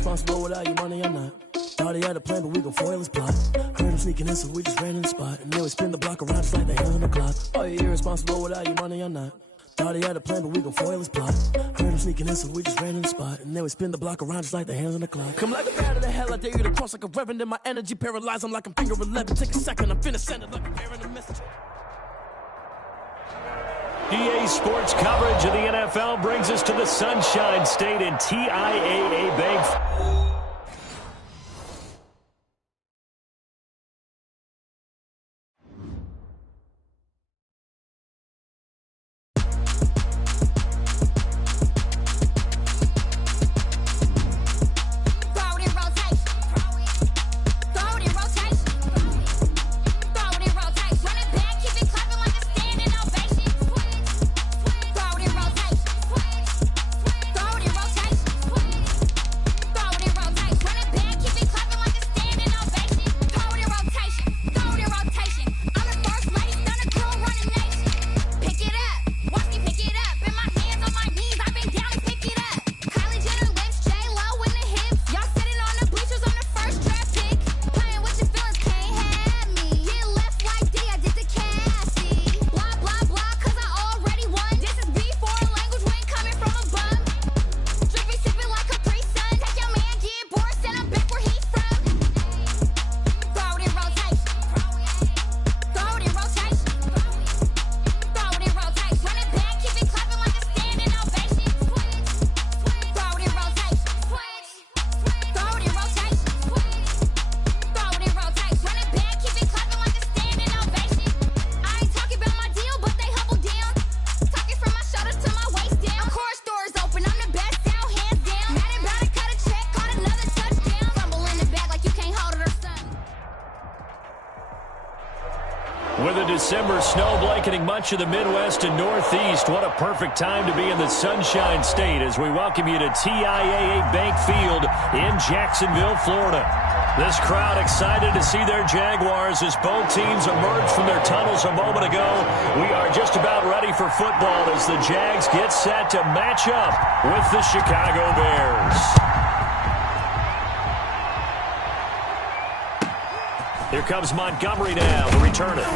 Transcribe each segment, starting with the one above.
irresponsible without your money or not. Thought he had a plan, but we gon' foil his plot. Heard him sneaking in, so we just ran in the spot. And then we spin the block around just like the hands on the clock. Oh, you irresponsible without your money or not. Thought he had a plan, but we gon' foil his plot. Heard him sneaking in, so we just ran in the spot. And then we spin the block around just like the hands on the clock. Come like a bat of the hell, I dare you to cross like a reverend. And my energy paralyzed, I'm like I'm finger 11. Take a second, I'm finna send it like I'm bearing a message. EA Sports coverage of the NFL brings us to the Sunshine State in TIAA Bank. With a December snow blanketing much of the Midwest and Northeast, what a perfect time to be in the Sunshine State as we welcome you to TIAA Bank Field in Jacksonville, Florida. This crowd excited to see their Jaguars as both teams emerged from their tunnels a moment ago. We are just about ready for football as the Jags get set to match up with the Chicago Bears. Here comes Montgomery now to return it.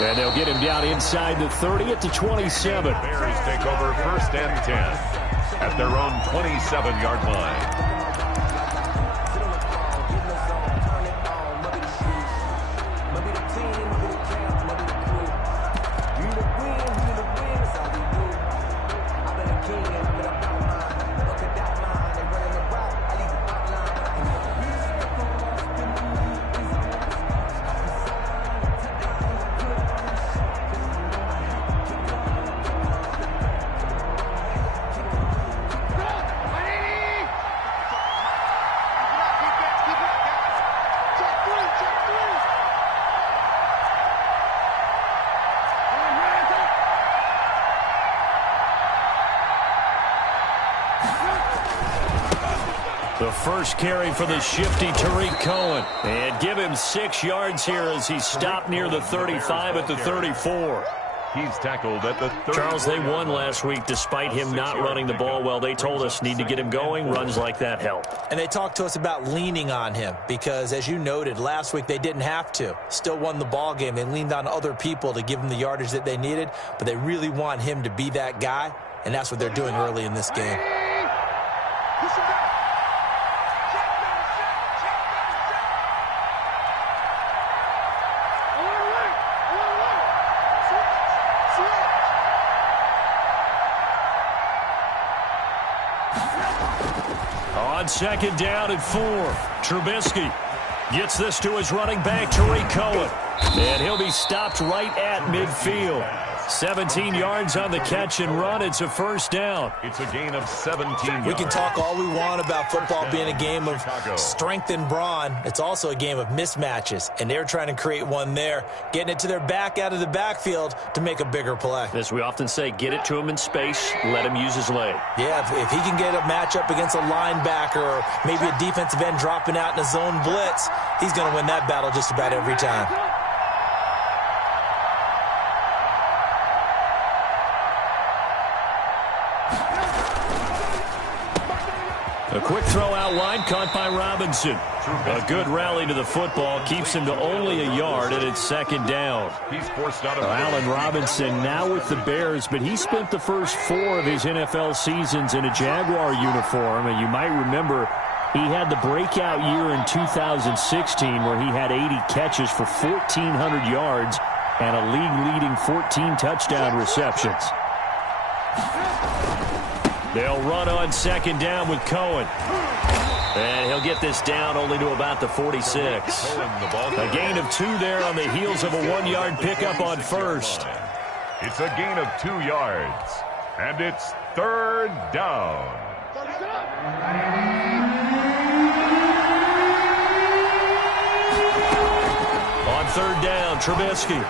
And they'll get him down inside the 30 at the 27. Bears take over 1st and 10 at their own 27-yard line. The first carry for the shifty Tariq Cohen. And give him 6 yards here as he stopped near the 35 at the 34. He's tackled at the 30. Charles, they won last week despite him not running the ball well. They told us need to get him going. Runs like that help. And they talked to us about leaning on him because, as you noted, last week they didn't have to. Still won the ball game. They leaned on other people to give them the yardage that they needed, but they really want him to be that guy, and that's what they're doing early in this game. On second down and 4, Trubisky gets this to his running back, Tariq Cohen. And he'll be stopped right at midfield. 17 yards on the catch and run. It's a first down. It's a gain of 17 yards. We can talk all we want about football being a game of strength and brawn. It's also a game of mismatches, and they're trying to create one there, getting it to their back out of the backfield to make a bigger play. As we often say, get it to him in space, let him use his leg. Yeah, if he can get a matchup against a linebacker or maybe a defensive end dropping out in a zone blitz, he's going to win that battle just about every time. A quick throw out wide, caught by Robinson. A good rally to the football, keeps him to only a yard, and it's second down. He's forced out of Allen Robinson now with the Bears, but he spent the first 4 of his NFL seasons in a Jaguar uniform, and you might remember he had the breakout year in 2016 where he had 80 catches for 1,400 yards and a league-leading 14 touchdown receptions. They'll run on second down with Cohen. And he'll get this down only to about the 46. A gain of 2 there on the heels of a 1-yard pickup on first. It's a gain of 2 yards. And it's third down. On third down, Trubisky.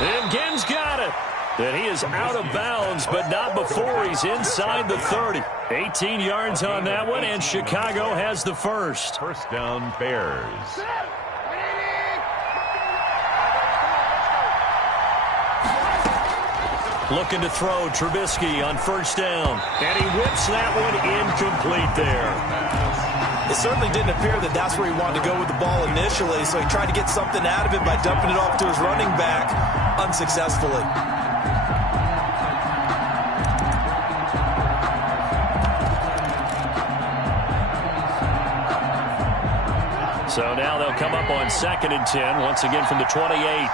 And Ginn's got it. And he is out of bounds, but not before he's inside the 30. 18 yards on that one, and Chicago has the first. First down, Bears. Looking to throw, Trubisky on first down. And he whips that one incomplete there. It certainly didn't appear that that's where he wanted to go with the ball initially, so he tried to get something out of it by dumping it off to his running back unsuccessfully. So now they'll come up on 2nd and 10, once again from the 28.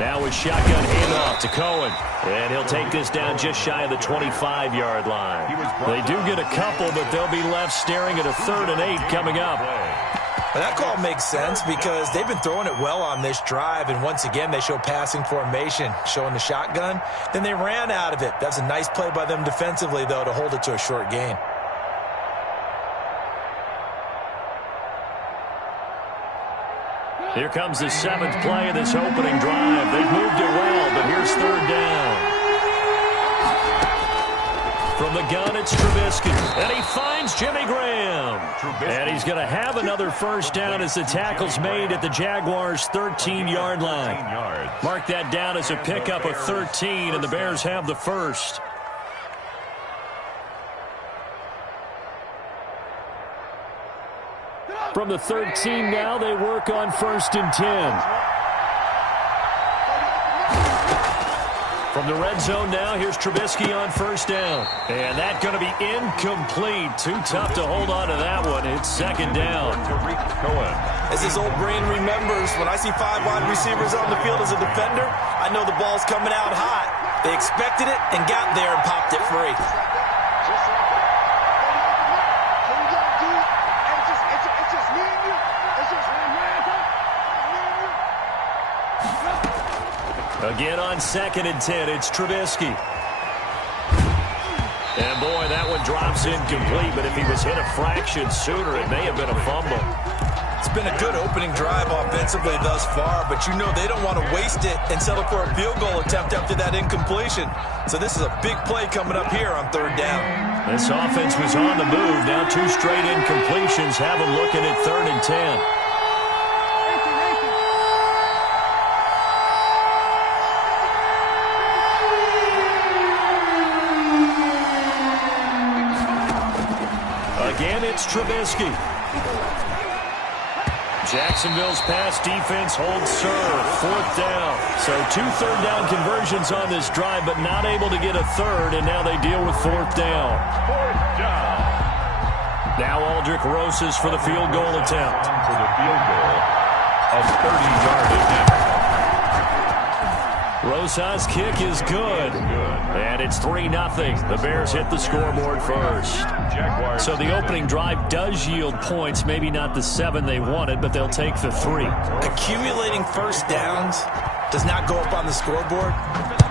Now a shotgun handoff to Cohen. And he'll take this down just shy of the 25-yard line. They do get a couple, but they'll be left staring at a 3rd and 8 coming up. Well, that call makes sense because they've been throwing it well on this drive, and once again they show passing formation, showing the shotgun. Then they ran out of it. That's a nice play by them defensively, though, to hold it to a short gain. Here comes the 7th play of this opening drive. They've moved it well, but here's 3rd down. From the gun, it's Trubisky. And he finds Jimmy Graham. And he's going to have another first down as the tackle's made at the Jaguars' 13-yard line. Mark that down as a pickup of 13, and the Bears have the first. From the 13 now, they work on 1st and 10. From the red zone now, here's Trubisky on first down. And that's going to be incomplete. Too tough to hold on to that one. It's 2nd down. As his old brain remembers, when I see 5 wide receivers on the field as a defender, I know the ball's coming out hot. They expected it and got there and popped it free. Again on 2nd and 10, it's Trubisky. And boy, that one drops incomplete, but if he was hit a fraction sooner, it may have been a fumble. It's been a good opening drive offensively thus far, but you know they don't want to waste it and settle for a field goal attempt after that incompletion. So this is a big play coming up here on 3rd down. This offense was on the move. Now 2 straight incompletions have them looking at 3rd and 10. Again, it's Trubisky. Jacksonville's pass defense holds serve. 4th down. So 2 third down conversions on this drive, but not able to get a 3rd, and now they deal with 4th down. 4th down. Now Aldrick Rosas for the field goal attempt. For the field goal of 30 yards. Rosas' kick is good. And it's 3-0. The Bears hit the scoreboard first. So the opening drive does yield points. Maybe not the 7 they wanted, but they'll take the 3. Accumulating first downs does not go up on the scoreboard,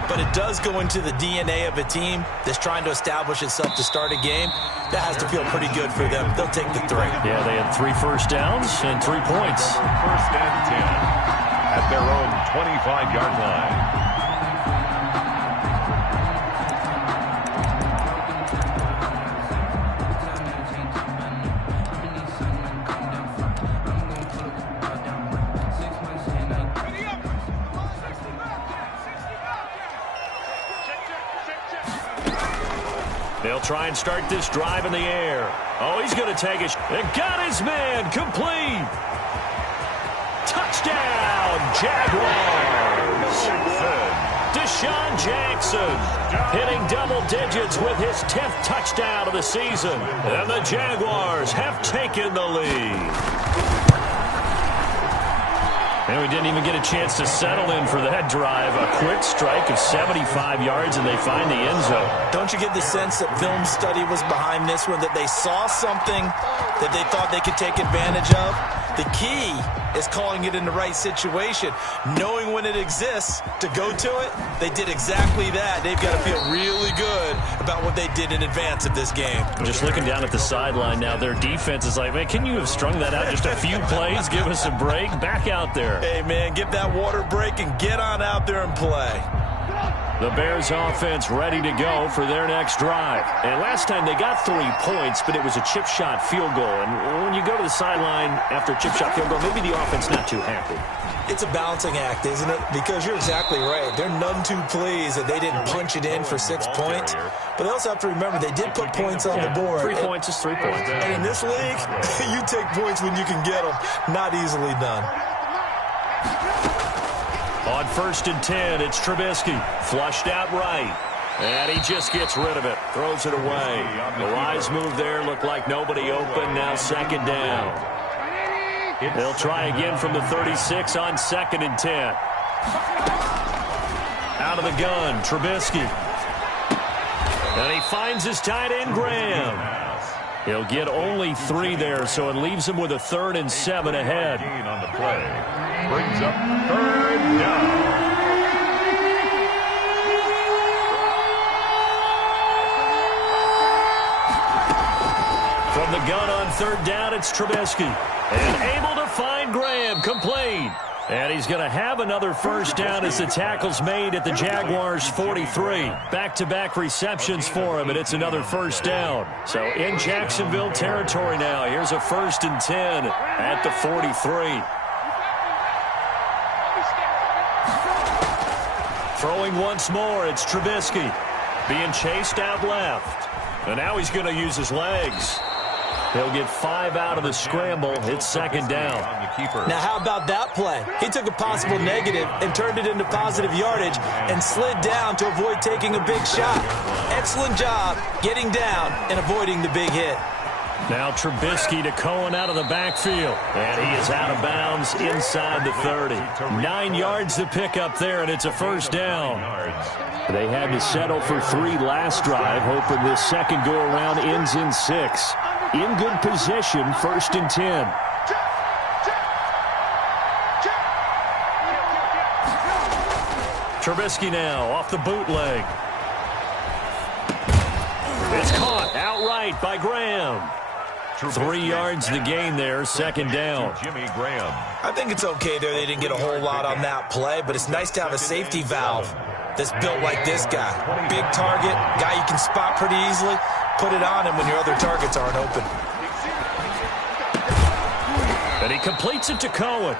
but it does go into the DNA of a team that's trying to establish itself to start a game. That has to feel pretty good for them. They'll take the 3. Yeah, they had 3 first downs and 3 points. 1st and 10 at their own 25-yard line. They'll try and start this drive in the air. Oh, he's going to take it. And got his man. Complete. Touchdown, Jaguars. Deshaun Jackson hitting double digits with his 10th touchdown of the season. And the Jaguars have taken the lead. And we didn't even get a chance to settle in for that drive. A quick strike of 75 yards, and they find the end zone. Don't you get the sense that film study was behind this one, that they saw something that they thought they could take advantage of? The key is calling it in the right situation, knowing when it exists to go to it. They did exactly that. They've got to feel really good about what they did in advance of this game. Just looking down at the sideline now, their defense is like, man, can you have strung that out just a few plays? Give us a break. Back out there. Hey, man, give that water break and get on out there and play. The Bears offense ready to go for their next drive. And last time they got 3 points, but it was a chip shot field goal. And when you go to the sideline after a chip shot field goal, maybe the offense not too happy. It's a balancing act, isn't it? Because you're exactly right. They're none too pleased that they didn't punch it in for 6 points. But they also have to remember they did put points on the board. 3 points is 3 points. And in this league, you take points when you can get them. Not easily done. On 1st and 10, it's Trubisky. Flushed out right. And he just gets rid of it. Throws it away. The wise move there. Looked like nobody open. Now 2nd down. They'll try again from the 36 on 2nd and 10. Out of the gun, Trubisky. And he finds his tight end, Graham. He'll get only 3 there, so it leaves him with a 3rd and 7 ahead. On the play. Brings up 3rd down. From the gun on 3rd down, it's Trubisky. And able to find Graham, complete. And he's going to have another 1st down as the tackle's made at the Jaguars' 43. Back-to-back receptions for him, and it's another 1st down. So in Jacksonville territory now. Here's a 1st and 10 at the 43. Throwing once more, it's Trubisky. Being chased out left. And now he's going to use his legs. He'll get 5 out of the scramble. It's 2nd down. Now, how about that play? He took a possible negative and turned it into positive yardage and slid down to avoid taking a big shot. Excellent job getting down and avoiding the big hit. Now Trubisky to Cohen out of the backfield. And he is out of bounds inside the 30. 9 yards to pick up there, and it's a 1st down. They had to settle for 3 last drive, hoping this second go-around ends in 6. In good position, 1st and 10. Trubisky now off the bootleg. It's caught outright by Graham. 3 yards the gain there, 2nd down. Jimmy Graham. I think it's okay there. They didn't get a whole lot on that play, but it's nice to have a safety valve that's built like this guy. Big target, guy you can spot pretty easily. Put it on him when your other targets aren't open. And he completes it to Cohen.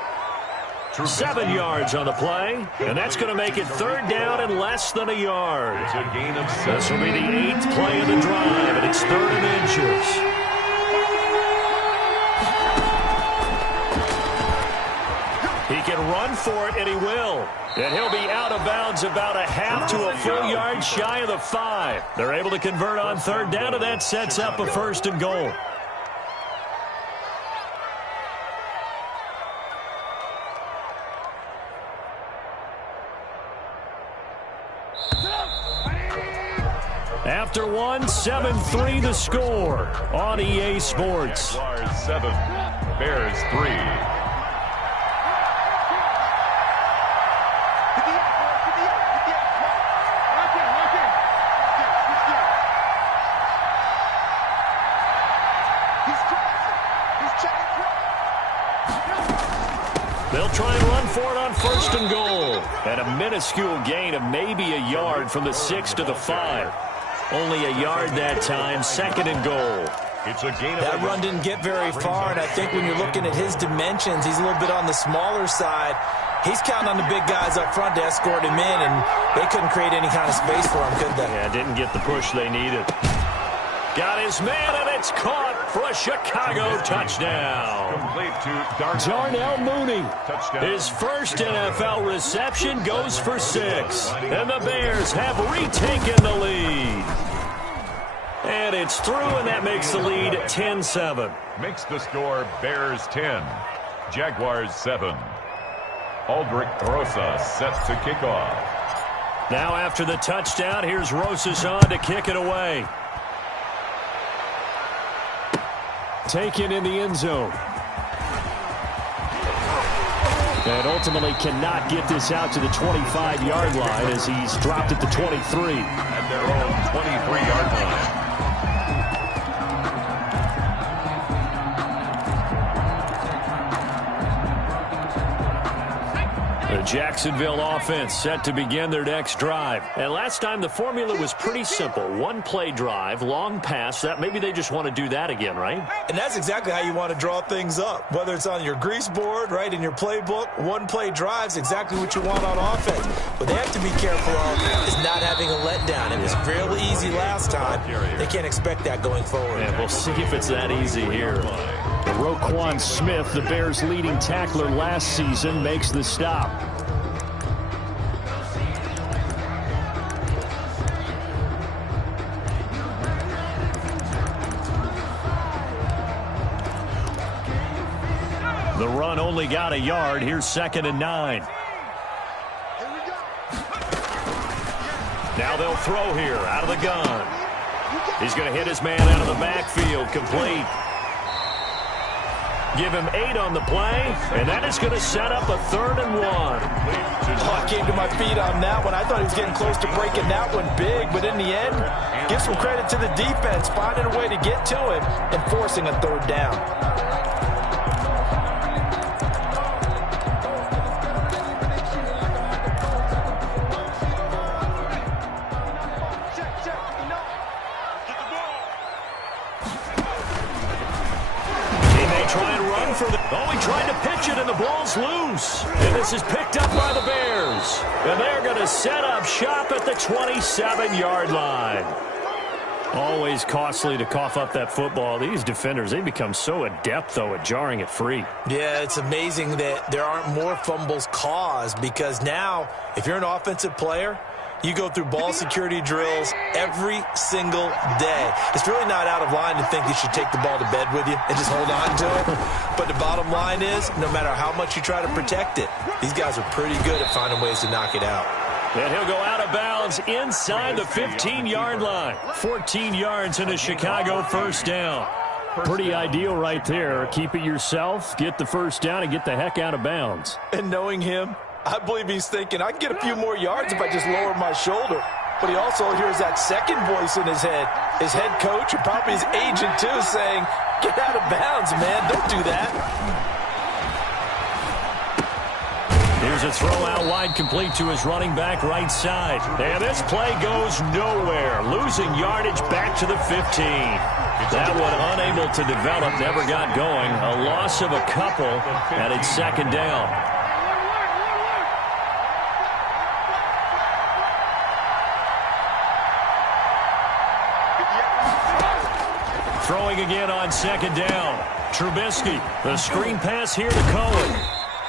7 yards on the play, and that's going to make it 3rd down and less than a yard. It's a gain of 7. This will be the 8th play of the drive, and it's 3rd and inches. He can run for it, and he will. And he'll be out of bounds about a half to a full yard shy of the 5. They're able to convert on 3rd down, and that sets up a 1st and goal. After one, 7-3 the score on EA Sports. Jaguars 7, Bears 3. They'll try and run for it on 1st and goal. And a minuscule gain of maybe a yard from the 6 to the 5. Only a yard that time, 2nd and goal. It's a gain of that run didn't get very far, and I think when you're looking at his dimensions, he's a little bit on the smaller side. He's counting on the big guys up front to escort him in, and they couldn't create any kind of space for him, could they? Yeah, didn't get the push they needed. Got his man, and it's caught for a Chicago touchdown. Complete to Darnell Mooney. Touchdown. His first NFL reception goes for 6. And the Bears have retaken the lead. And it's through, and that makes the lead 10-7. Makes the score Bears 10, Jaguars 7. Aldrich Rosa set to kick off. Now after the touchdown, here's Rosas on to kick it away. Taken in the end zone. And ultimately cannot get this out to the 25-yard line as he's dropped at the 23. At their own 23-yard line. The Jacksonville offense set to begin their next drive. And last time the formula was pretty simple. One-play drive, long pass. That maybe they just want to do that again, right? And that's exactly how you want to draw things up. Whether it's on your grease board, right, in your playbook, one-play drive's exactly what you want on offense. What they have to be careful of is not having a letdown. It was fairly easy last time. They can't expect that going forward. And we'll see if it's that easy here. Roquan Smith, the Bears' leading tackler last season, makes the stop. The run only got a yard. Here's 2nd and 9. Now they'll throw here out of the gun. He's going to hit his man out of the backfield. Complete. Give him 8 on the play, and that is going to set up a 3rd and 1. I came to my feet on that one. I thought he was getting close to breaking that one big, but in the end, give some credit to the defense, finding a way to get to him and forcing a 3rd down. He tried to pitch it, and the ball's loose. And this is picked up by the Bears. And they're going to set up shop at the 27-yard line. Always costly to cough up that football. These defenders, they become so adept, though, at jarring it free. Yeah, it's amazing that there aren't more fumbles caused because now, if you're an offensive player, you go through ball security drills every single day. It's really not out of line to think you should take the ball to bed with you and just hold on to it. But the bottom line is, no matter how much you try to protect it, these guys are pretty good at finding ways to knock it out. And he'll go out of bounds inside the 15-yard line. 14 yards and a Chicago 1st down. Pretty ideal right there. Keep it yourself, get the 1st down, and get the heck out of bounds. And knowing him, I believe he's thinking, I can get a few more yards if I just lower my shoulder. But he also hears that second voice in his head. His head coach and probably his agent, too, saying, get out of bounds, man. Don't do that. Here's a throw out wide, complete to his running back right side. And this play goes nowhere. Losing yardage back to the 15. That one unable to develop, never got going. A loss of a couple, and it's 2nd down. Throwing again on 2nd down. Trubisky, the screen pass here to Cohen.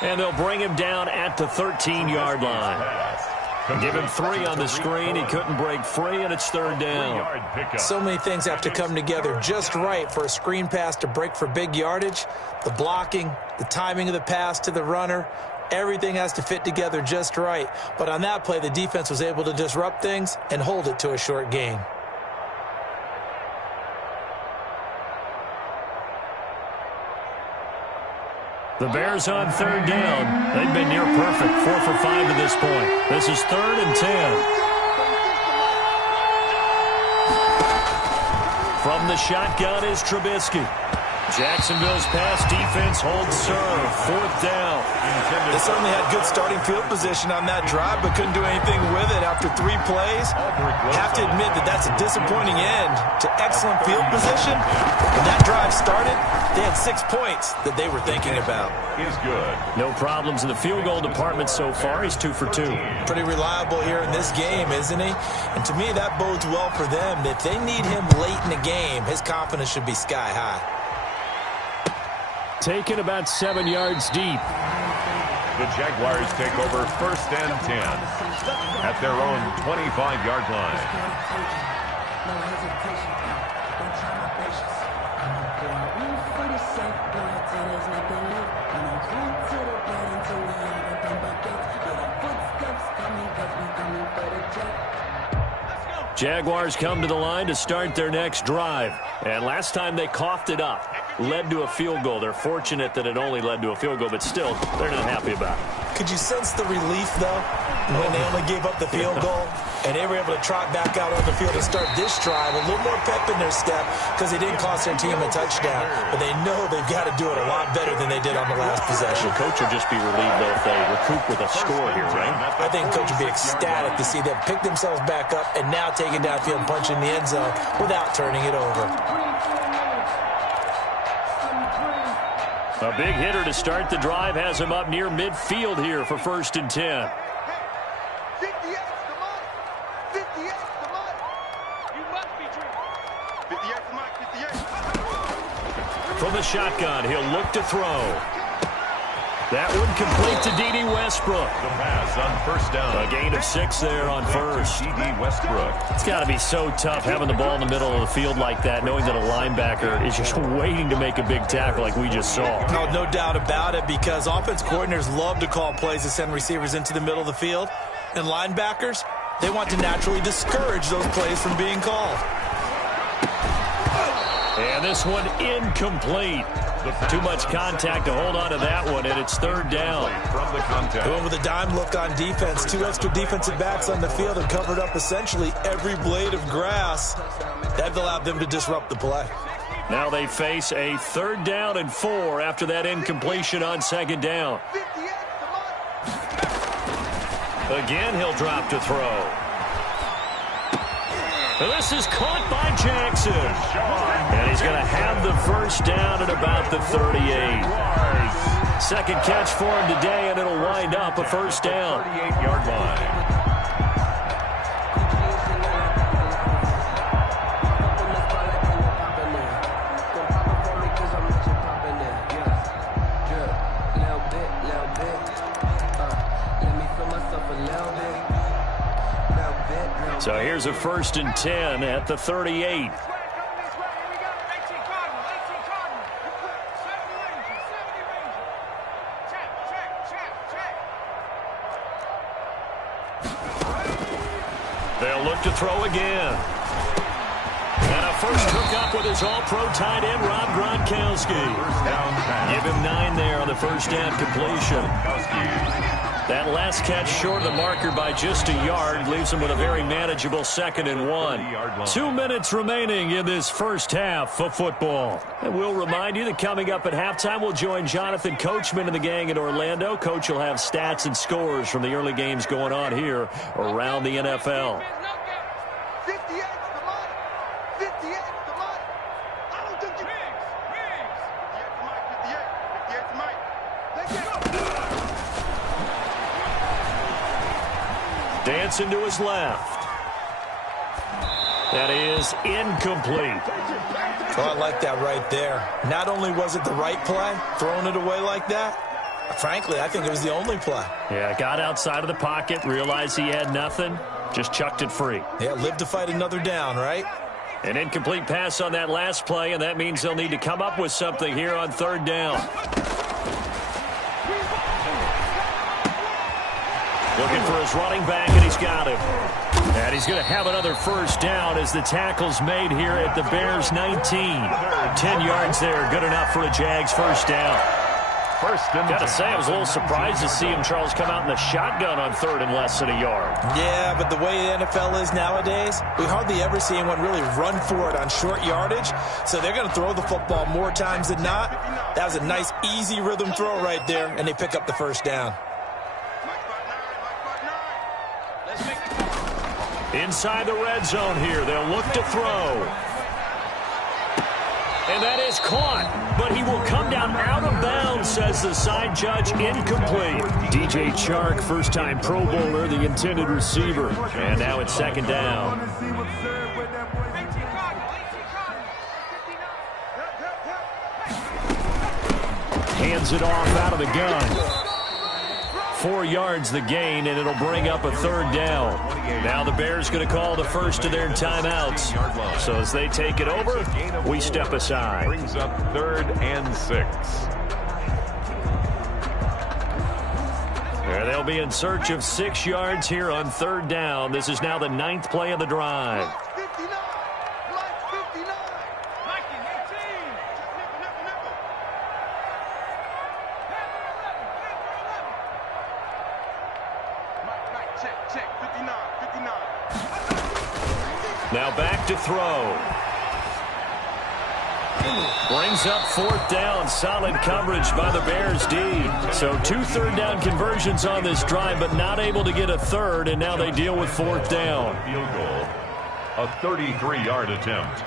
And they'll bring him down at the 13-yard line. Give him 3 on the screen. He couldn't break free, and it's 3rd down. So many things have to come together just right for a screen pass to break for big yardage. The blocking, the timing of the pass to the runner, everything has to fit together just right. But on that play, the defense was able to disrupt things and hold it to a short gain. The Bears on 3rd down. They've been near perfect, 4 for 5 to this point. This is 3rd and 10. From the shotgun is Trubisky. Jacksonville's pass defense holds serve. 4th down. They certainly had good starting field position on that drive, but couldn't do anything with it after 3 plays. Have to admit that that's a disappointing end to excellent field position. When that drive started, they had 6 points that they were thinking about. Is good. No problems in the field goal department so far. He's 2 for 2. Pretty reliable here in this game, isn't he? And to me, that bodes well for them. If they need him late in the game, his confidence should be sky high. Taken about 7 yards deep. The Jaguars take over 1st and 10 at their own 25-yard line. Jaguars come to the line to start their next drive. And last time they coughed it up, led to a field goal. They're fortunate that it only led to a field goal, but still, they're not happy about it. Could you sense the relief, though, when they only gave up the field goal and they were able to trot back out on the field and start this drive? A little more pep in their step because they didn't cost their team a touchdown. But they know they've got to do it a lot better than they did on the last possession. The coach will just be relieved, though, if they recoup with a score here, right? I think coach would be ecstatic to see them pick themselves back up and now take it downfield and punch in the end zone without turning it over. A big hitter to start the drive has him up near midfield here for 1st and 10. From the shotgun, he'll look to throw. That one complete to D.D. Westbrook. The pass on 1st down. A gain of 6 there on 1st. D.D. Westbrook. It's got to be so tough having the ball in the middle of the field like that, knowing that a linebacker is just waiting to make a big tackle like we just saw. No doubt about it, because offense coordinators love to call plays to send receivers into the middle of the field. And linebackers, they want to naturally discourage those plays from being called. And this one incomplete. Too much contact to hold on to that one, and it's 3rd down. From the contact. Going with a dime look on defense. 2 extra defensive backs on the field and covered up essentially every blade of grass. That allowed them to disrupt the play. Now they face a 3rd down and 4 after that incompletion on 2nd down. Again, he'll drop to throw. This is caught by Jackson. And he's going to have the 1st down at about the 38. 2nd catch for him today, and it'll wind up a 1st down. 38-yard line. So here's a 1st and 10 at the 38. They'll look to throw again. And a first hookup with his all-pro tight end, Rob Gronkowski. Give him 9 there on the 1st down completion. That last catch short of the marker by just a yard leaves him with a very manageable 2nd and 1. 2 minutes remaining in this first half of football. And we'll remind you that coming up at halftime, we'll join Jonathan Coachman and the gang in Orlando. Coach will have stats and scores from the early games going on here around the NFL. Dancing to his left. That is incomplete. Oh, I like that right there. Not only was it the right play, throwing it away like that, frankly, I think it was the only play. Yeah, got outside of the pocket, realized he had nothing, just chucked it free. Yeah, live to fight another down, right? An incomplete pass on that last play, and that means they'll need to come up with something here on 3rd down. Looking for his running back, and he's got him. And he's going to have another 1st down as the tackle's made here at the Bears' 19. 10 yards there, good enough for a Jags 1st down. First and 10. Gotta say, I was a little surprised to see him, Charles, come out in the shotgun on 3rd and less than a yard. Yeah, but the way the NFL is nowadays, we hardly ever see anyone really run for it on short yardage. So they're going to throw the football more times than not. That was a nice, easy rhythm throw right there, and they pick up the first down. Inside the red zone here, they'll look to throw. And that is caught, but he will come down out of bounds, says the side judge, incomplete. DJ Chark, first-time Pro Bowler, the intended receiver. And now it's 2nd down. Hands it off out of the gun. 4 yards the gain, and it'll bring up a 3rd down. Now the Bears going to call the first of their timeouts. So as they take it over, we step aside. Brings up 3rd and 6. There they'll be in search of 6 yards here on 3rd down. This is now the 9th play of the drive. Now back to throw. Brings up 4th down. Solid coverage by the Bears D. So 2 3rd down conversions on this drive, but not able to get a 3rd, and now they deal with 4th down. Field goal. A 33-yard attempt.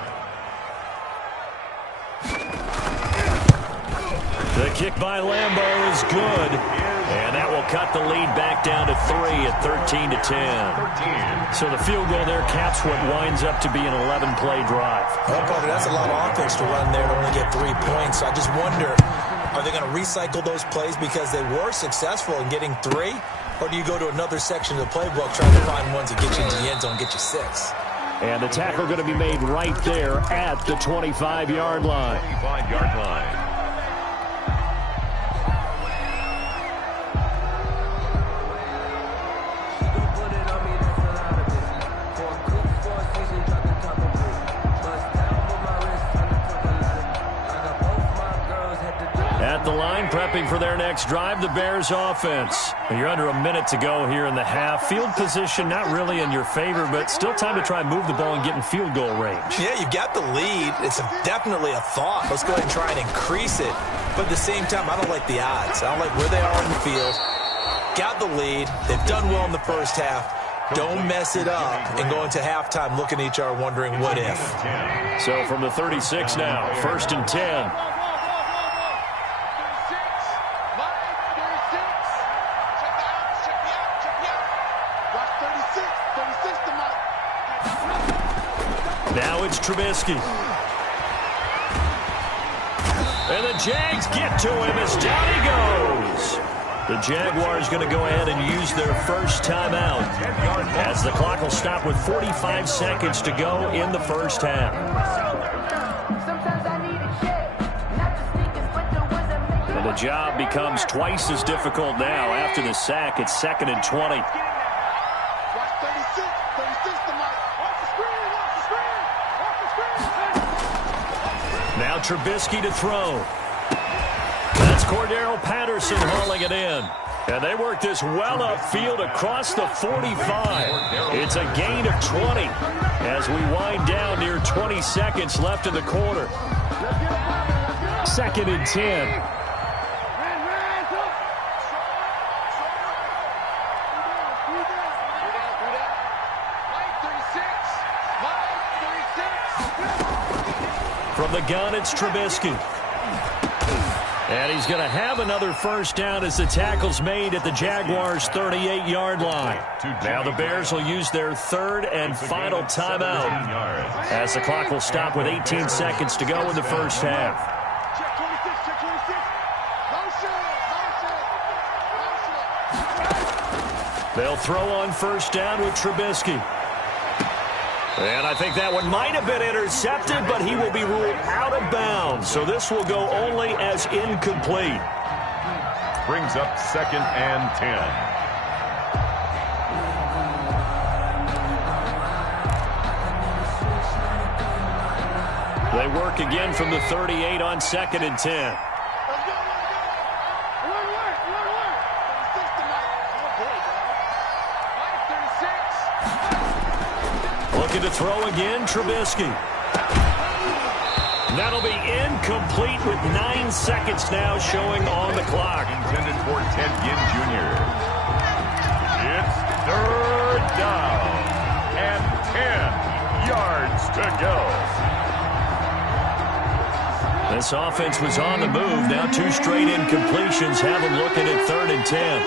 The kick by Lambeau is good. And that will cut the lead back down to 3 at 13-10. So the field goal there caps what winds up to be an 11-play drive. Well, Carter, that's a lot of offense to run there to only get 3 points. So I just wonder, are they going to recycle those plays because they were successful in getting 3? Or do you go to another section of the playbook trying to find ones that get you into the end zone and get you 6? And the tackle going to be made right there at the 25-yard line. 25-yard line. At the line, prepping for their next drive, the Bears offense. You're under a minute to go here in the half. Field position not really in your favor, but still time to try and move the ball and get in field goal range. Yeah, you've got the lead. It's definitely a thought. Let's go ahead and try and increase it. But at the same time, I don't like the odds. I don't like where they are on the field. Got the lead. They've done well in the first half. Don't mess it up and go into halftime looking at each other wondering what if. So from the 36 now, 1st and 10. Now it's Trubisky. And the Jags get to him as down he goes. The Jaguars going to go ahead and use their first timeout as the clock will stop with 45 seconds to go in the first half. And the job becomes twice as difficult now after the sack. It's 2nd and 20. Now Trubisky to throw. That's Cordero Patterson hauling it in. And they work this well upfield across the 45. It's a gain of 20 as we wind down near 20 seconds left in the quarter. 2nd and 10. From the gun, it's Trubisky. And he's going to have another first down as the tackle's made at the Jaguars' 38-yard line. Now the Bears will use their 3rd and final timeout as the clock will stop with 18 seconds to go in the first half. They'll throw on first down with Trubisky. And I think that one might have been intercepted, but he will be ruled out of bounds. So this will go only as incomplete. Brings up 2nd and 10. They work again from the 38 on 2nd and 10. Looking to throw again, Trubisky. That'll be incomplete with 9 seconds now showing on the clock. Intended for Ted Ginn Jr. It's third down and 10 yards to go. This offense was on the move. Now 2 straight incompletions have them looking at 3rd and 10.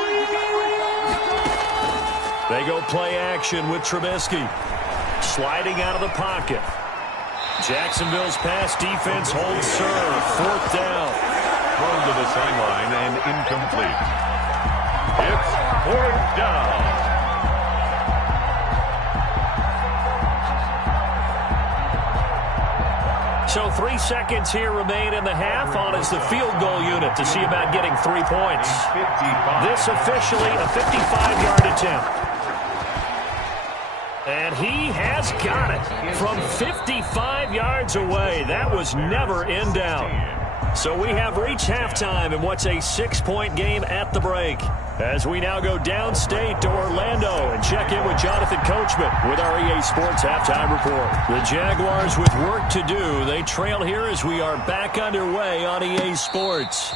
They go play action with Trubisky. Sliding out of the pocket. Jacksonville's pass defense holds serve. 4th down. Thrown to the sideline and incomplete. It's 4th down. So 3 seconds here remain in the half. On is the field goal unit to see about getting 3 points. This officially a 55-yard attempt. And he has got it from 55 yards away. That was never in doubt. So we have reached halftime in what's a 6-point game at the break. As we now go downstate to Orlando and check in with Jonathan Coachman with our EA Sports Halftime Report. The Jaguars with work to do. They trail here as we are back underway on EA Sports.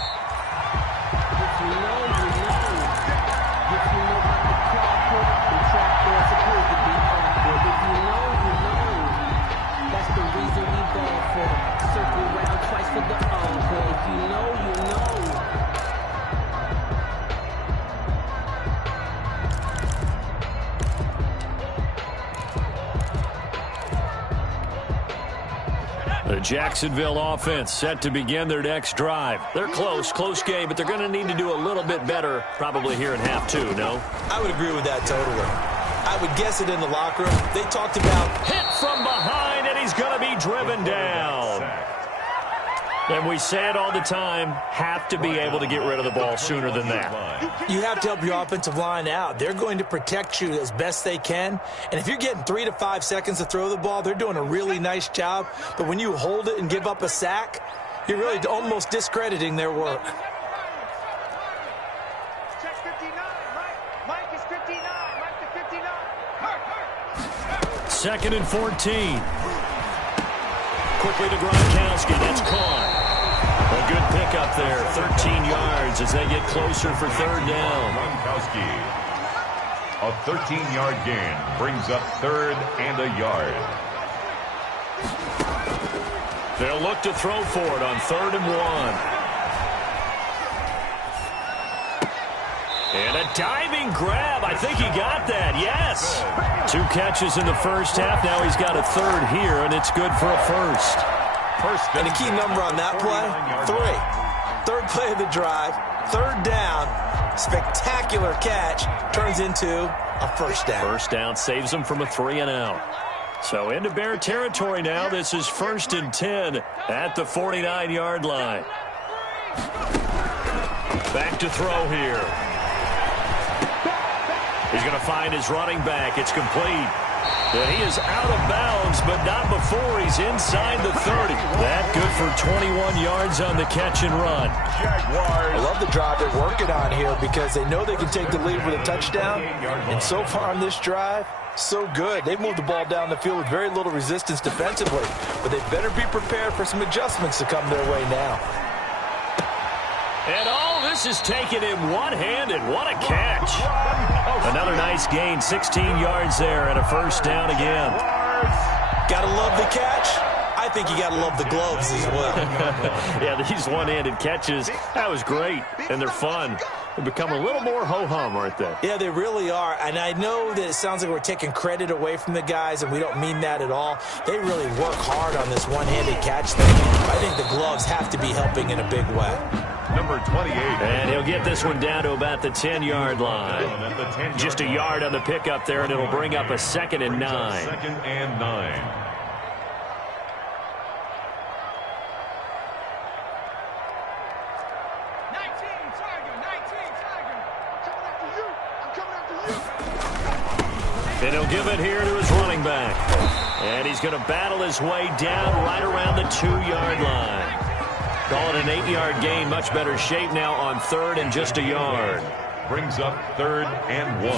The Jacksonville offense set to begin their next drive. They're close game, but they're going to need to do a little bit better probably here in half 2, no? I would agree with that totally. I would guess it in the locker room. They talked about hit from behind, and he's going to be driven down. And we say it all the time, have to be able to get rid of the ball sooner than that. You have to help your offensive line out. They're going to protect you as best they can. And if you're getting 3 to 5 seconds to throw the ball, they're doing a really nice job. But when you hold it and give up a sack, you're really almost discrediting their work. Check 59. Mike is 59. Mike to 59. 2nd and 14. Quickly to Gronkowski. That's caught. A good pickup there. 13 yards as they get closer for 3rd down. Gronkowski. A 13-yard gain brings up 3rd and a yard. They'll look to throw for it on 3rd and 1. And a diving grab. I think he got that. Yes. 2 catches in the first half. Now he's got a 3rd here, and it's good for a first. And a key number on that play, 3. 3rd play of the drive, 3rd down, spectacular catch, turns into a first down. First down saves them from a 3 and out. So into Bear territory now. This is 1st and 10 at the 49-yard line. Back to throw here. He's going to find his running back. It's complete. And he is out of bounds, but not before he's inside the 30. That good for 21 yards on the catch and run. I love the drive they're working on here because they know they can take the lead with a touchdown. And so far on this drive, so good. They've moved the ball down the field with very little resistance defensively. But they better be prepared for some adjustments to come their way now. And all this is taken in one-handed. What a catch. Another nice gain, 16 yards there, and a first down again. Gotta love the catch. I think you gotta love the gloves as well. Yeah, these one-handed catches, that was great, and they're fun. They become a little more ho-hum, aren't they? Yeah, they really are. And I know that it sounds like we're taking credit away from the guys, and we don't mean that at all. They really work hard on this one-handed catch thing. I think the gloves have to be helping in a big way. Number 28. And he'll get this one down to about the 10-yard line. Just a yard on the pickup there, and it'll bring up a 2nd and 9. 2nd and 9. And he'll give it here to his running back. And he's going to battle his way down right around the 2-yard line. Call it an 8-yard gain. Much better shape now on 3rd and just a yard. Brings up 3rd and 1.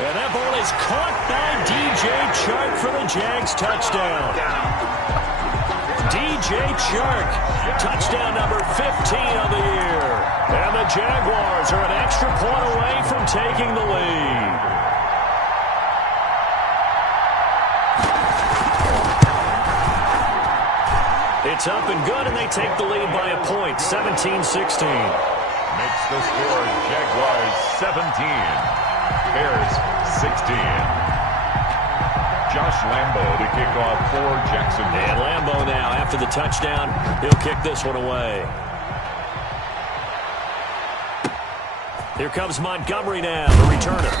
And that ball is caught by DJ Chark for the Jags touchdown. DJ Chark, touchdown number 15 on the year. And the Jaguars are an extra point away from taking the lead. It's up and good, and they take the lead by a point, 17-16. Makes the score Jaguars 17, Bears 16. Josh Lambo to kick off for Jacksonville. And Lambo now, after the touchdown, he'll kick this one away. Here comes Montgomery now, the returner.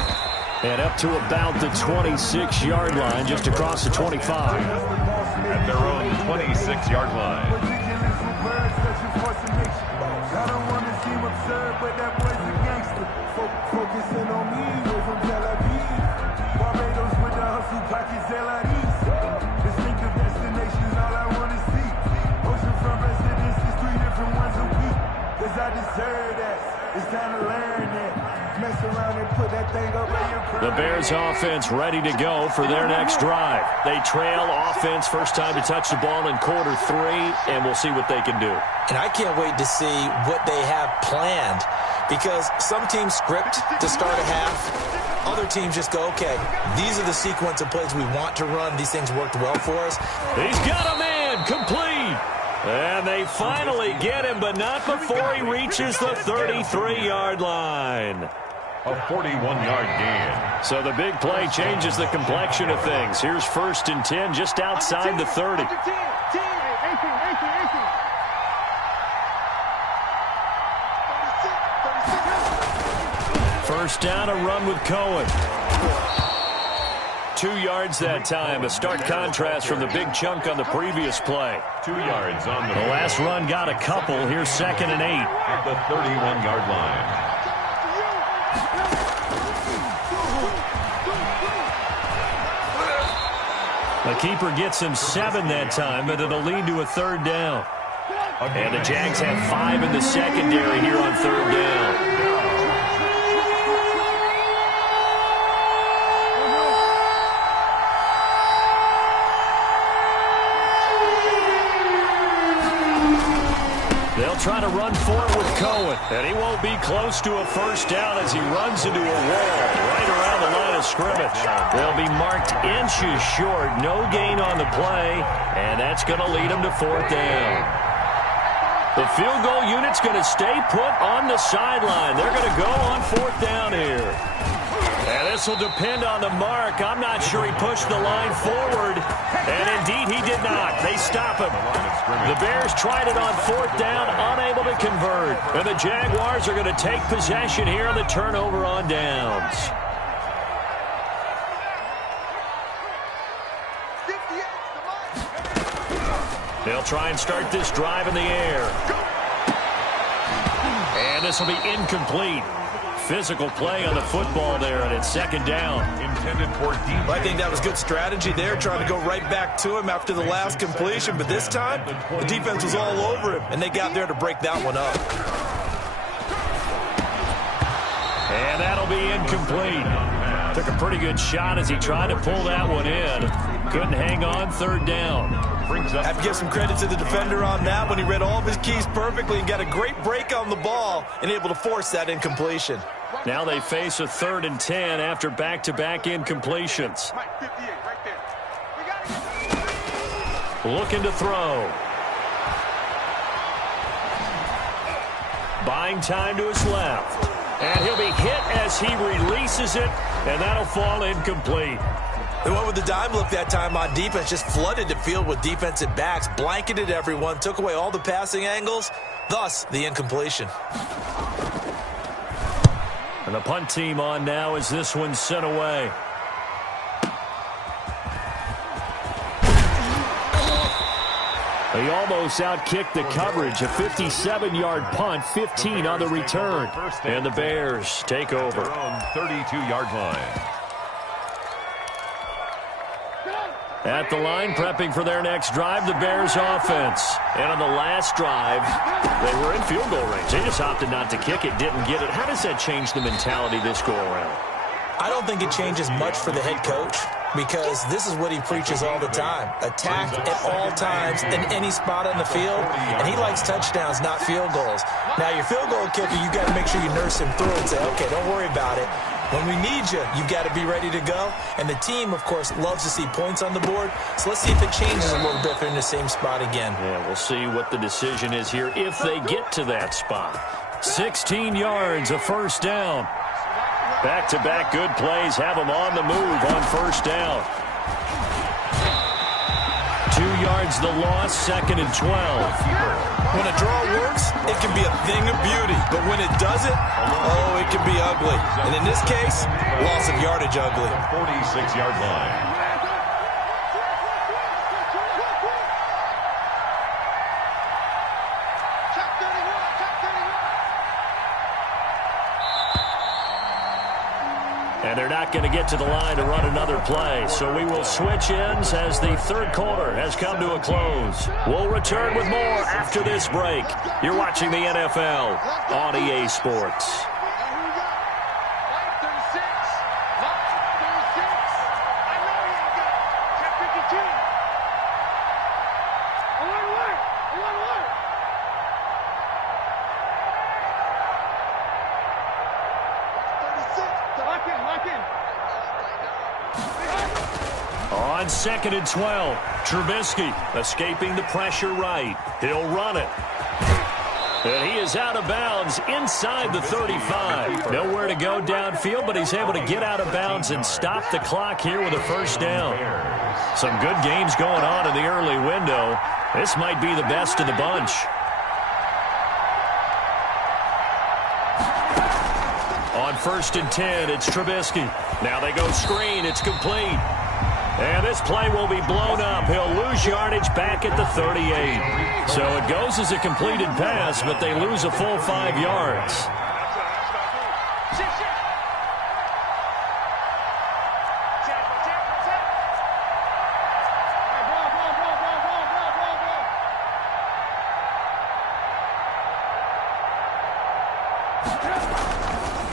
And up to about the 26-yard line, just across the 25. At their own 26-yard line. I don't want to seem absurd, but that boy's a gangster. Focusing on me, we're from Tel Aviv. Barbados with the hustle, pockets LIDs. Distinctive destinations, all I want to see. Oceanfront residences, 3 different ones a week. Cause I deserve that. It's time to learn that. Mess around and put that thing up in your prime. The Bears offense ready to go for their next drive. They trail offense, first time to touch the ball in quarter 3, and we'll see what they can do. And I can't wait to see what they have planned, because some teams script to start a half. Other teams just go, okay, these are the sequence of plays we want to run. These things worked well for us. He's got a man, complete. And they finally get him, but not before he reaches the 33-yard line. A 41-yard gain. So the big play changes the complexion of things. Here's 1st and 10 just outside the 30. First down, a run with Cohen. 2 yards that time. A stark contrast from the big chunk on the previous play. 2 yards on the last run got a couple. Here's 2nd and 8. At the 31-yard line. The keeper gets him 7 that time, but it'll lead to a 3rd down. And the Jags have 5 in the secondary here on 3rd down. They'll try to run for it with Cohen, and he won't be close to a first down as he runs into a wall right around the line of scrimmage. They'll be marked inches short, no gain on the play, and that's going to lead them to 4th down. The field goal unit's going to stay put on the sideline. They're going to go on 4th down here. And this will depend on the mark. I'm not sure he pushed the line forward. And indeed, he did not. They stop him. The Bears tried it on 4th down, unable to convert. And the Jaguars are going to take possession here on the turnover on downs. They'll try and start this drive in the air. And this will be incomplete. Physical play on the football there, and it's 2nd down. Intended for deep. I think that was good strategy there, trying to go right back to him after the last completion. But this time, the defense was all over him, and they got there to break that one up. And that'll be incomplete. Took a pretty good shot as he tried to pull that one in. Couldn't hang on, 3rd down. I have to give some credit to the defender on that when he read all of his keys perfectly and got a great break on the ball and able to force that incompletion. Now they face a 3rd and 10 after back-to-back incompletions. Looking to throw. Buying time to his left. And he'll be hit as he releases it, and that'll fall incomplete. They went with the dime look that time on defense, just flooded the field with defensive backs, blanketed everyone, took away all the passing angles, thus the incompletion. And the punt team on now as this one's sent away. He almost outkicked the coverage. A 57-yard punt, 15 on the return. And the Bears take over. 32-yard line. At the line, prepping for their next drive, the Bears offense. And on the last drive, they were in field goal range. They just opted not to kick it, didn't get it. How does that change the mentality this go-around? I don't think it changes much for the head coach because this is what he preaches all the time. Attack at all times in any spot on the field, and he likes touchdowns, not field goals. Now, your field goal kicker, you got to make sure you nurse him through and say, okay, don't worry about it. When we need you, you've got to be ready to go. And the team, of course, loves to see points on the board. So let's see if it changes a little bit if they're in the same spot again. Yeah, we'll see what the decision is here if they get to that spot. 16 yards, a first down. Back-to-back good plays have them on the move on first down. 2 yards the loss, 2nd and 12. When a draw works, it can be a thing of beauty. But when it doesn't, oh, it can be ugly. And in this case, loss of yardage ugly. 46-yard line. And they're not going to get to the line to run another play. So we will switch ends as the third quarter has come to a close. We'll return with more after this break. You're watching the NFL on EA Sports. On 2nd and 12, Trubisky escaping the pressure right. He'll run it. And he is out of bounds inside the 35. Nowhere to go downfield, but he's able to get out of bounds and stop the clock here with a first down. Some good games going on in the early window. This might be the best of the bunch. On 1st and 10, it's Trubisky. Now they go screen. It's complete. And this play will be blown up. He'll lose yardage back at the 38. So it goes as a completed pass, but they lose a full 5 yards.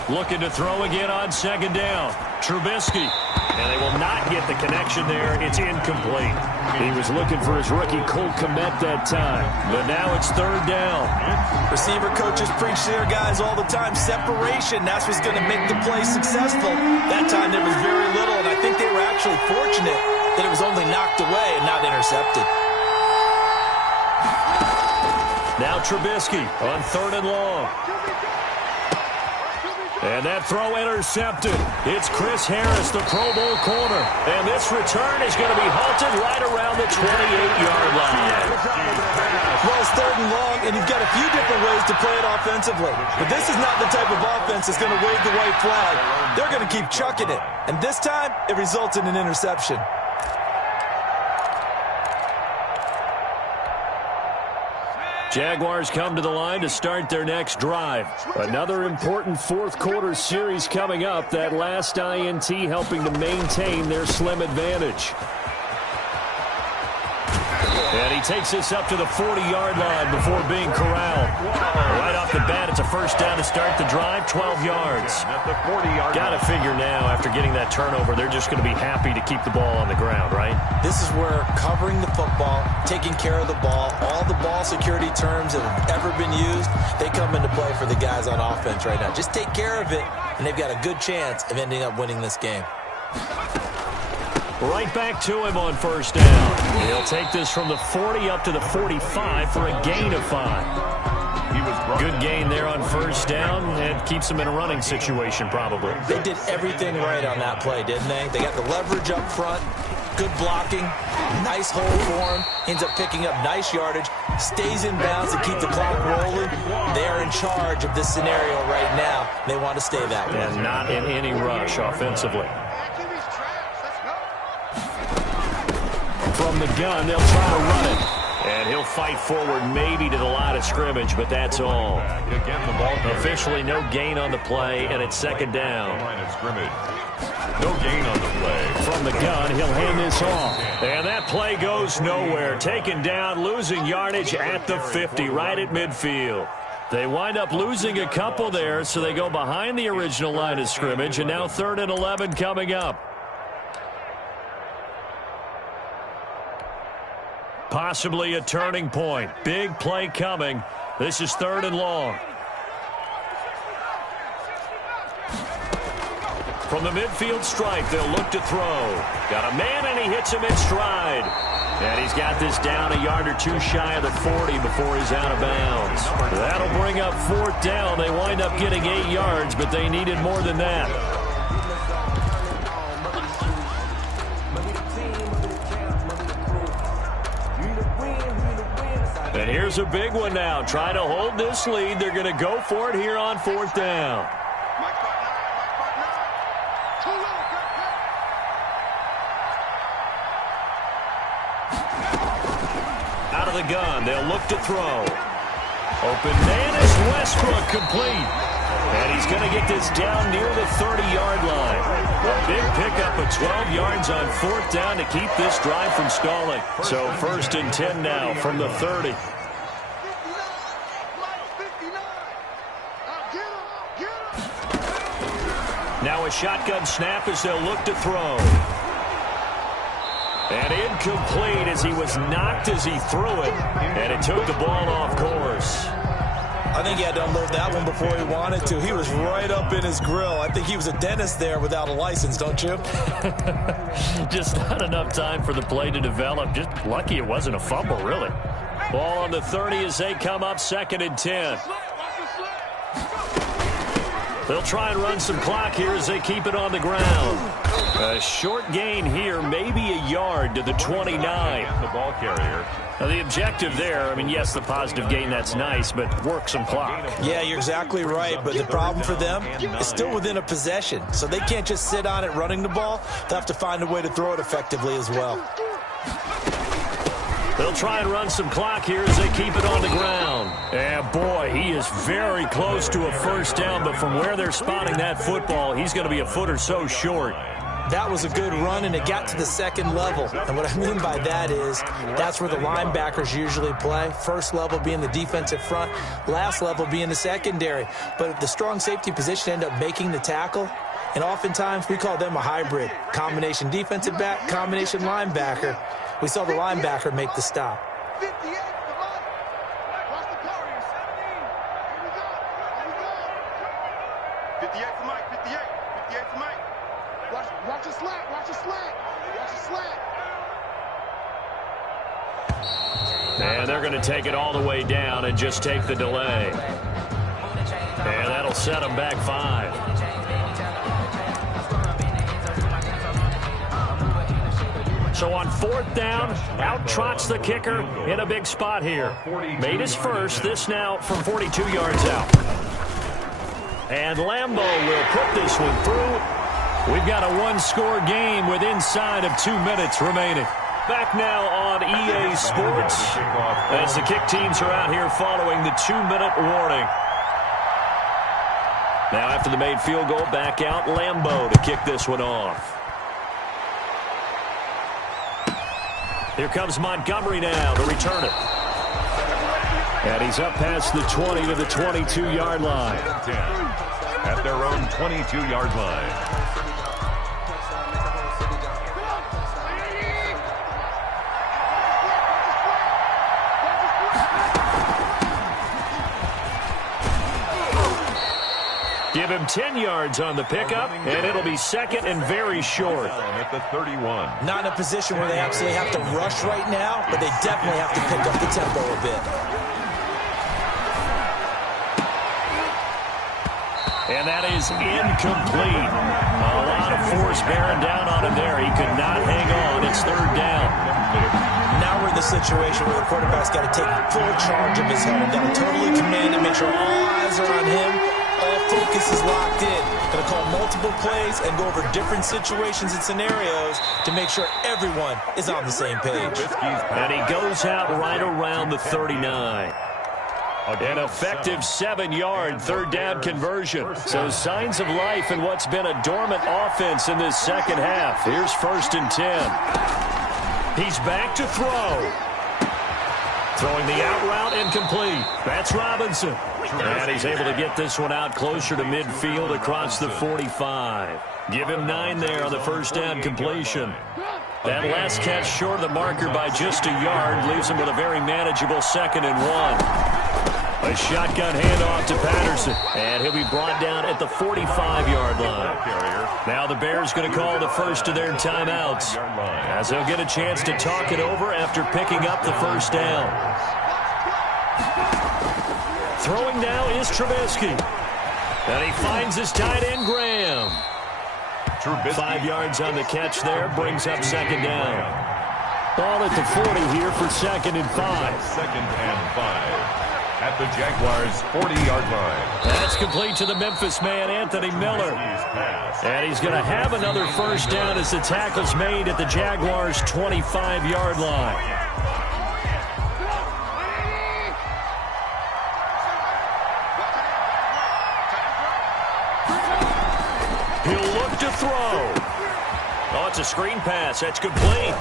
Looking to throw again on 2nd down. Trubisky. And they will not get the connection there. It's incomplete. He was looking for his rookie Cole Kmet that time. But now it's 3rd down. Receiver coaches preach to their guys all the time. Separation, that's what's going to make the play successful. That time there was very little, and I think they were actually fortunate that it was only knocked away and not intercepted. Now Trubisky on 3rd and long. And that throw intercepted. It's Chris Harris, the Pro Bowl corner. And this return is going to be halted right around the 28-yard line. Well, it's 3rd and long, and you've got a few different ways to play it offensively. But this is not the type of offense that's going to wave the white flag. They're going to keep chucking it. And this time, it results in an interception. Jaguars come to the line to start their next drive. Another important 4th quarter series coming up. That last INT helping to maintain their slim advantage. And he takes this up to the 40-yard line before being corralled. Right off the bat, it's a first down to start the drive, 12 yards. Got to figure now, after getting that turnover, they're just going to be happy to keep the ball on the ground, right? This is where covering the football, taking care of the ball, all the ball security terms that have ever been used, they come into play for the guys on offense right now. Just take care of it, and they've got a good chance of ending up winning this game. Right back to him on first down. He'll take this from the 40 up to the 45 for a gain of 5. Good gain there on first down, and keeps him in a running situation probably. They did everything right on that play, didn't they? They got the leverage up front, good blocking, nice hole for him, ends up picking up nice yardage, stays in bounds to keep the clock rolling. They are in charge of this scenario right now. They want to stay that way. And not in any rush offensively. From the gun, they'll try to run it. And he'll fight forward maybe to the line of scrimmage, but that's all. Officially no gain on the play, and it's 2nd down. No gain on the play. From the gun, he'll hand this off. And that play goes nowhere. Taken down, losing yardage at the 50, right at midfield. They wind up losing a couple there, so they go behind the original line of scrimmage, and now 3rd and 11 coming up. Possibly a turning point. Big play coming. This is 3rd and long. From the midfield stripe, they'll look to throw. Got a man, and he hits him in stride. And he's got this down a yard or two shy of the 40 before he's out of bounds. That'll bring up 4th down. They wind up getting 8 yards, but they needed more than that. And here's a big one now. Trying to hold this lead. They're going to go for it here on 4th down. Out of the gun, they'll look to throw. Open man is Westbrook, complete. And he's going to get this down near the 30-yard line. A big pickup of 12 yards on 4th down to keep this drive from stalling. So 1st and 10 now from the 30. Now a shotgun snap as they'll look to throw. And incomplete as he was knocked as he threw it. And it took the ball off course. I think he had to unload that one before he wanted to. He was right up in his grill. I think he was a dentist there without a license, don't you? Just not enough time for the play to develop. Just lucky it wasn't a fumble, really. Ball on the 30 as they come up 2nd and 10. They'll try and run some clock here as they keep it on the ground. A short gain here, maybe a yard to the 29. The ball carrier. Now the objective there, I mean, yes, the positive gain, that's nice, but work some clock. Yeah, you're exactly right, but the problem for them is still within a possession. So they can't just sit on it running the ball. They'll have to find a way to throw it effectively as well. They'll try and run some clock here as they keep it on the ground. And boy, he is very close to a 1st down, but from where they're spotting that football, he's going to be a foot or so short. That was a good run, and it got to the 2nd level. And what I mean by that is that's where the linebackers usually play. 1st level being the defensive front, last level being the secondary. But the strong safety position ended up making the tackle. And oftentimes we call them a hybrid. Combination defensive back, combination linebacker. We saw the linebacker make the stop. 58 for Mike. Watch the carrier, 17. Here we go. 58 for Mike, 58. 58 for Mike. Watch a slack, watch a slack. Watch a slack. And they're going to take it all the way down and just take the delay. And that'll set them back 5. So on 4th down, out trots the kicker in a big spot here. Made his first, this now from 42 yards out. And Lambo will put this one through. We've got a 1-score game with inside of 2 minutes remaining. Back now on EA Sports as the kick teams are out here following the 2-minute warning. Now after the made field goal, back out Lambo to kick this one off. Here comes Montgomery now to return it. And he's up past the 20 to the 22-yard line. At their own 22-yard line. Give him 10 yards on the pickup, and it'll be 2nd and very short. At the 31. Not in a position where they absolutely have to rush right now, but they definitely have to pick up the tempo a bit. And that is incomplete. A lot of force bearing down on him there. He could not hang on. It's 3rd down. Now we're in the situation where the quarterback's got to take full charge of his head. Got to totally command and make sure all eyes are on him. All focus is locked in. Going to call multiple plays and go over different situations and scenarios to make sure everyone is on the same page. And he goes out right around the 39. An effective 7-yard 3rd down conversion. So signs of life in what's been a dormant offense in this 2nd half. Here's 1st and 10. He's back to throw. Throwing the out route incomplete. That's Robinson. And he's able to get this one out closer to midfield across the 45. Give him 9 there on the first down completion. That last catch short of the marker by just a yard leaves him with a very manageable 2nd and 1. A shotgun handoff to Patterson, and he'll be brought down at the 45-yard line. Now the Bears going to call the first of their timeouts, as they'll get a chance to talk it over after picking up the first down. Throwing now is Trubisky, and he finds his tight end Graham. 5 yards on the catch there, brings up 2nd down. Ball at the 40 here for 2nd and 5. 2nd and 5. At the Jaguars' 40-yard line. That's complete to the Memphis man, Anthony Miller. And he's going to have another first down as the tackle's made at the Jaguars' 25-yard line. He'll look to throw. Oh, it's a screen pass. That's complete.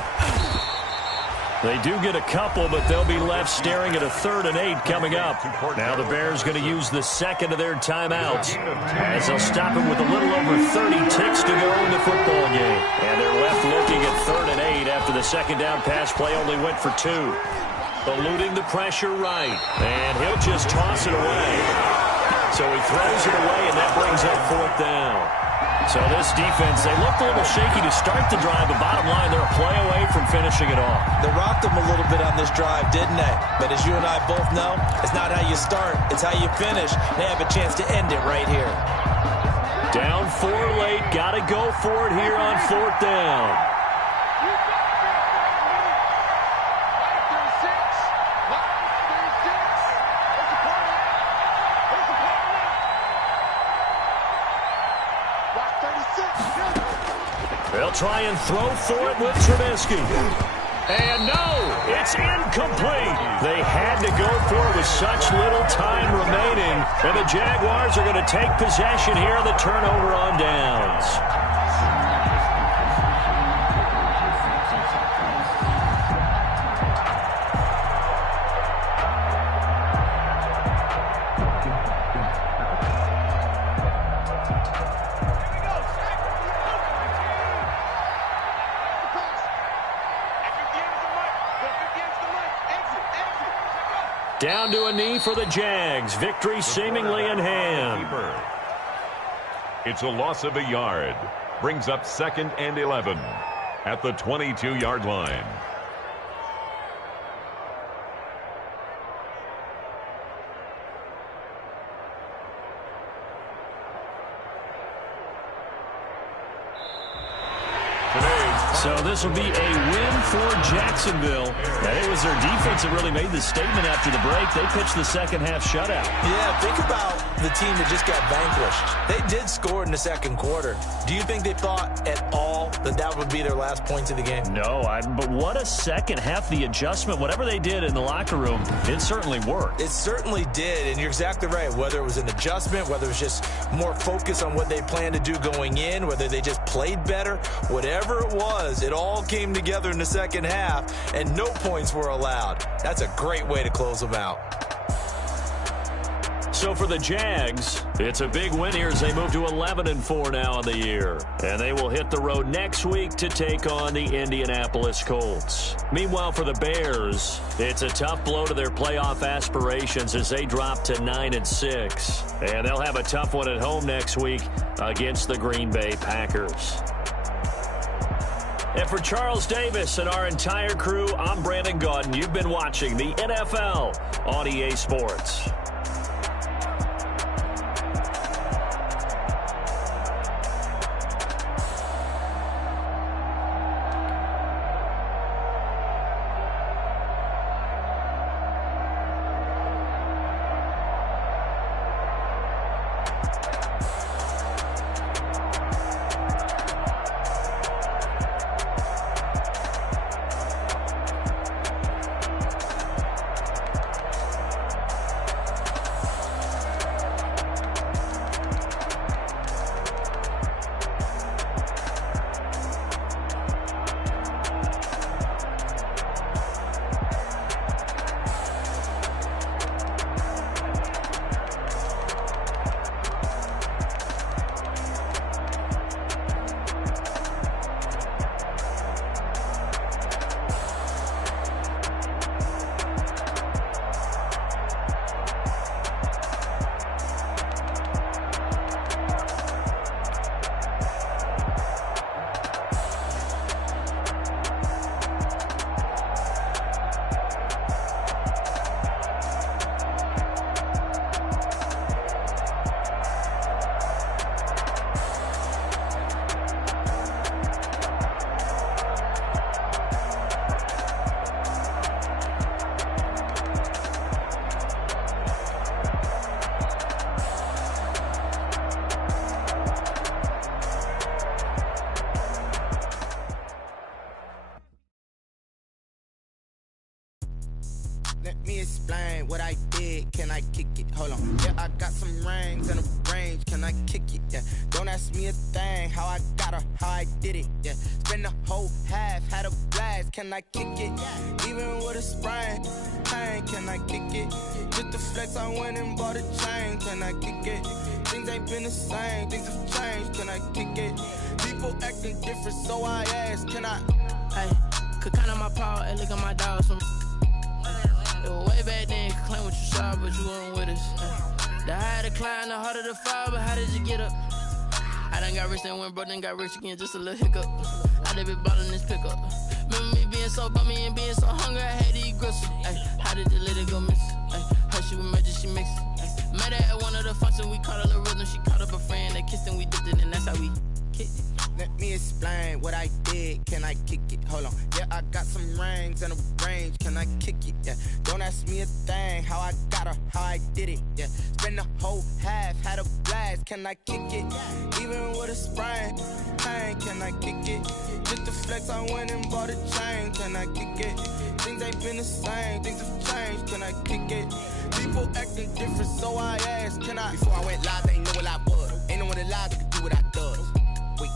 They do get a couple, but they'll be left staring at a 3rd and 8 coming up. Now the Bears going to use the 2nd of their timeouts, as they'll stop him with a little over 30 ticks to go in the football game. And they're left looking at 3rd and 8 after the 2nd down pass play only went for 2. Eluding the pressure right, and he'll just toss it away. So he throws it away, and that brings up 4th down. So this defense, they looked a little shaky to start the drive, but bottom line, they're a play away from finishing it off. They rocked them a little bit on this drive, didn't they? But as you and I both know, it's not how you start, it's how you finish. They have a chance to end it right here. Down 4 late, got to go for it here on 4th down. They'll try and throw for it with Trubisky. And no, it's incomplete. They had to go for it with such little time remaining. And the Jaguars are going to take possession here on the turnover on downs. Down to a knee for the Jags. Victory seemingly in hand. It's a loss of a yard. Brings up 2nd and 11 at the 22-yard line. So this will be a win for Jacksonville. And it was their defense that really made the statement after the break. They pitched the 2nd half shutout. Yeah, think about the team that just got vanquished. They did score in the 2nd quarter. Do you think they thought at all that that would be their last points of the game? No, but what a 2nd half. The adjustment, whatever they did in the locker room, it certainly worked. It certainly did, and you're exactly right. Whether it was an adjustment, whether it was just more focus on what they planned to do going in, whether they just played better, whatever it was, it all came together in the 2nd half, and no points were allowed. That's a great way to close them out. So for the Jags, it's a big win here as they move to 11-4 now on the year. And they will hit the road next week to take on the Indianapolis Colts. Meanwhile, for the Bears, it's a tough blow to their playoff aspirations as they drop to 9-6. And they'll have a tough one at home next week against the Green Bay Packers. And for Charles Davis and our entire crew, I'm Brandon Gaudin. You've been watching the NFL on EA Sports. Let me explain what I did. Can I kick it? Hold on. Yeah, I got some rings and a range. Can I kick it? Yeah. Don't ask me a thing. How I got her, how I did it. Yeah. Spend the whole half, had a blast. Can I kick it? Even with a sprain. Pain, can I kick it? Just the flex, I went and bought a chain. Can I kick it? Things ain't been the same. Things have changed. Can I kick it? People acting different, so I ask. Can I? Hey, could count on my power and look at my dogs from. It was way back then, could claim what you saw, but you weren't with us. The higher the climb, the harder the fall, but how did you get up? I done got rich and went broke, then got rich again, just a little hiccup. I done been ballin' this pickup. Remember me being so bummy and being so hungry, I had to eat gristle. Ay, how did you let it go miss? Ay, how she was magic, she mixed. Met her at one of the functions, we caught a little rhythm, she caught up a friend, they kissed and we dipped it, and that's how we kicked it. Let me explain what I did. Can I kick it? Hold on. Yeah, I got some rings and a range. Can I kick it? Yeah. Don't ask me a thing. How I got her, how I did it. Yeah. Spend the whole half, had a blast. Can I kick it? Even with a sprain. Pain, can I kick it? Just the flex, I went and bought a chain. Can I kick it? Things ain't been the same. Things have changed. Can I kick it? People acting different, so I asked. Can I? Before I went live, they ain't know what I was. Ain't no one alive that could do what I does. Wait.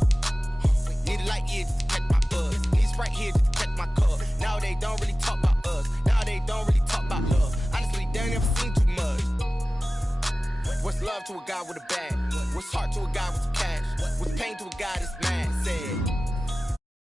Need a light here just to catch my buzz. Need Sprite here just to catch my cup. Now they don't really talk about us. Now they don't really talk about love. Honestly, they ain't never seen too much. What's love to a guy with a bag? What's heart to a guy with some cash? What's pain